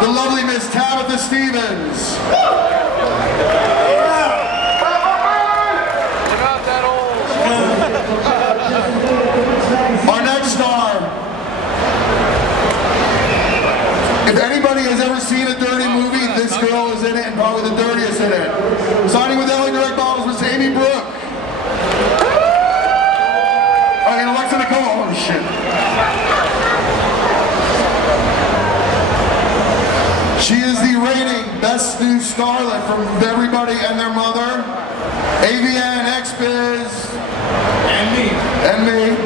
the lovely Miss Tabitha Stevens. Our next star. If anybody has ever seen a dirty movie, this girl is in it and probably the dirtiest in it. Signing with LA Direct Bottles, Miss Amy Brooke. And Alexa Nicole. Oh shit. She is the reigning best new starlet from everybody and their mother. AVN, XBiz. And me. And me.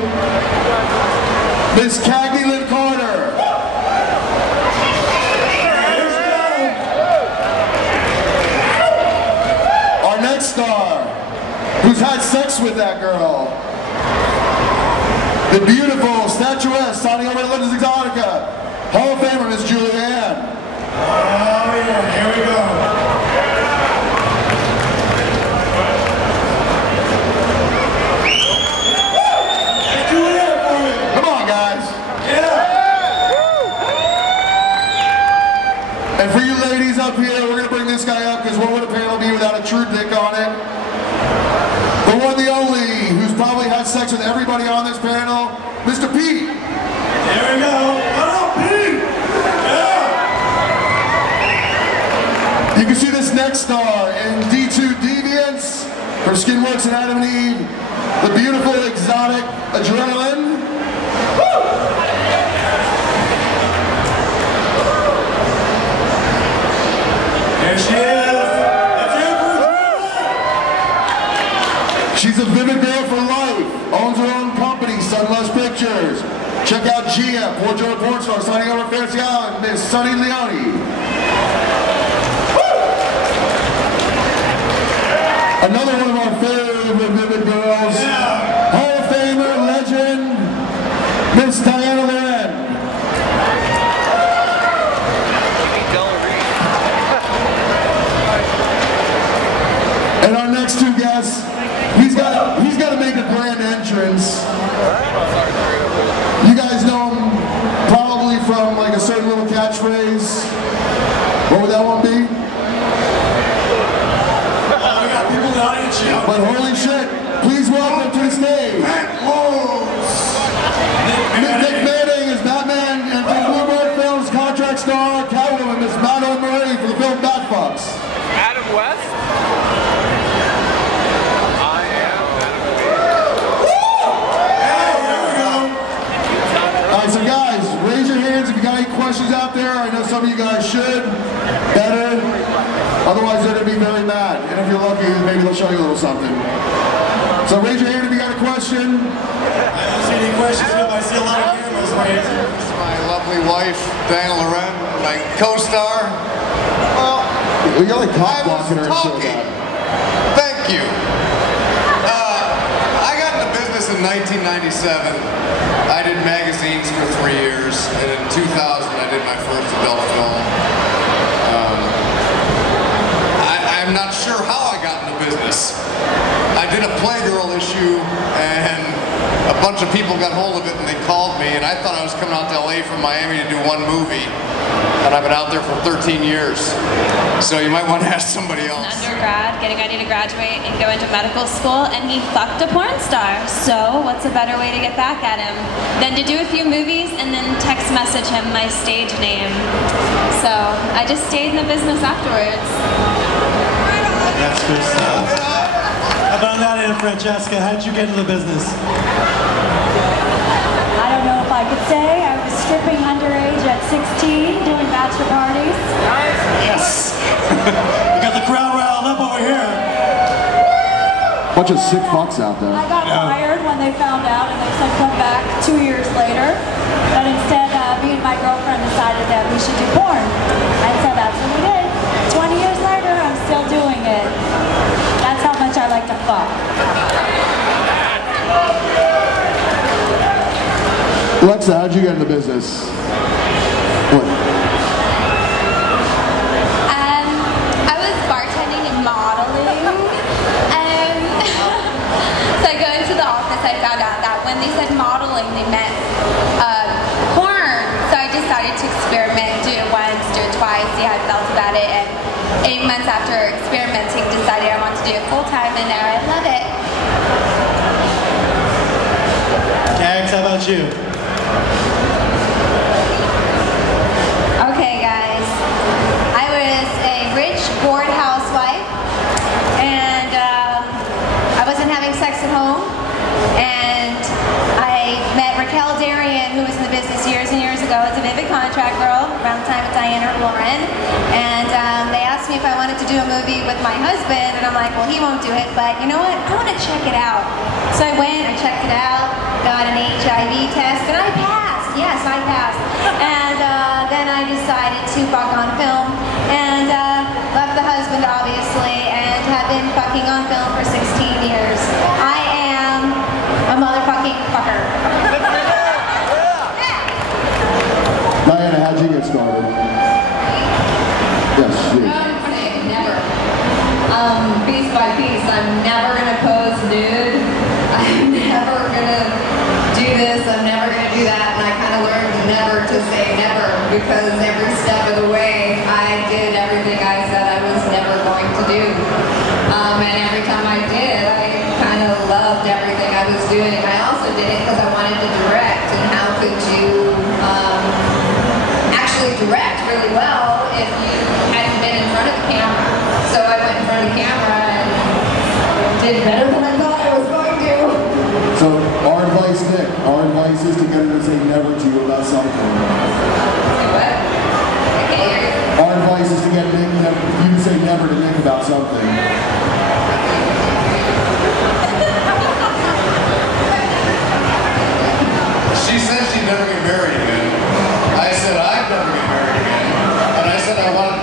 Miss Cagney Lynn Carter. Our next star, who's had sex with that girl. The beautiful statuette signing over to Exxxotica. Hall of Famer, Miss Julianne. Oh yeah, here we go. Hey, Julianne for me. Come on, guys. Yeah. And for you ladies up here, we're going to bring this guy up because what would a panel be without a true dick on it? The one, the only, who's probably had sex with everybody on this panel, Mr. Pete. There we go. What up, Pete? Yeah. You can see this next star in D2 Deviants from Skinworks and Adam and Eve, the beautiful exotic Adrenaline. Woo! There she is. She's a vivid girl for life, owns her own company, Sunlush Pictures. Check out GM, Pornstars, signing over Fantasy Island, Miss Sunny Leone. Another one of our favorite vivid girls, Hall of Famer, legend, Miss Diana Loren. And our next two guests, he's got to make a grand entrance. You guys know him probably from like a certain little catchphrase. What would that one be? But holy shit, please welcome to the stage. Nick Manning is Batman and from Bluebird Films contract star, Catwoman, Miss Madeline Marie for the film Batfox. Adam West? I am Alright, so guys, raise your hands if you got any questions out there. I know some of you guys should. Better. Otherwise, they're going to be very mad. And if you're lucky, maybe they'll show you a little something. So raise your hand if you got a question. I don't see any questions, but I see a lot of cameras raised. This is my lovely wife, Diana Loren, my co-star. Well, We got like cop blocking her and shit talking. like that. Thank you. I got into business in 1997. I did magazines for 3 years, and in 2000 I did my first adult film. I'm not sure how I got into business. I did a Playgirl issue, and a bunch of people got hold of it, and they called me, and I thought I was coming out to LA from Miami to do one movie, and I've been out there for 13 years. So you might want to ask somebody else. Undergrad, getting ready to graduate and go into medical school, and he fucked a porn star. So what's a better way to get back at him than to do a few movies and then text message him my stage name? So I just stayed in the business afterwards. That's good stuff. How about that, Anna Francesca? How did you get into the business? I don't know if I could say. I was stripping underage at 16, doing bachelor parties. Yes. We got the crowd riled up over here. Bunch of sick fucks out there. I got fired when they found out, and they said come back 2 years later. But instead, me and my girlfriend decided that we should do porn. And so that's what we did. 20 years later, I'm still doing it. That's how much I like to fuck. Alexa, how'd you get into business? What? I was bartending and modeling, so I go into the office. I found out that when they said modeling, they meant porn. So I decided to experiment, do it once. felt about it, and 8 months after experimenting, decided I want to do it full time, and now I love it. Gags, how about you? Okay, guys. I was a rich, bored housewife, and I wasn't having sex at home, and I met Raquel Darien, who was in the business years and years ago as a Vivid Contract girl, around the time with Diana Lauren, and they asked me if I wanted to do a movie with my husband, and I'm like, well, he won't do it, but you know what? I want to check it out. So I went, I checked it out, got an HIV test, and I passed. Yes, I passed. And then I decided to fuck on film, and left the husband, obviously, and have been fucking on film for 16 years. I am a motherfucking fucker. Diana, how'd you get started? Yes, you. Never. Piece by piece, I'm never gonna pose nude. I'm never gonna do this. I'm never gonna do that. And I kind of learned never to say never, because every step of the way, I did everything I said I was never going to do. And every time I did, I kind of loved everything I was doing. I also did it because I wanted to direct. And how could you actually direct really well if you hadn't been in front of the camera? So I went in front of the camera and did better than I thought I was going to. So our advice, Nick, our advice is to get her to say never to you about something. Say what? I can't hear you. Our advice is to get Nick, you to say never to Nick about something. She said she'd never get married again. I said I'd never get married again. And I said I wanted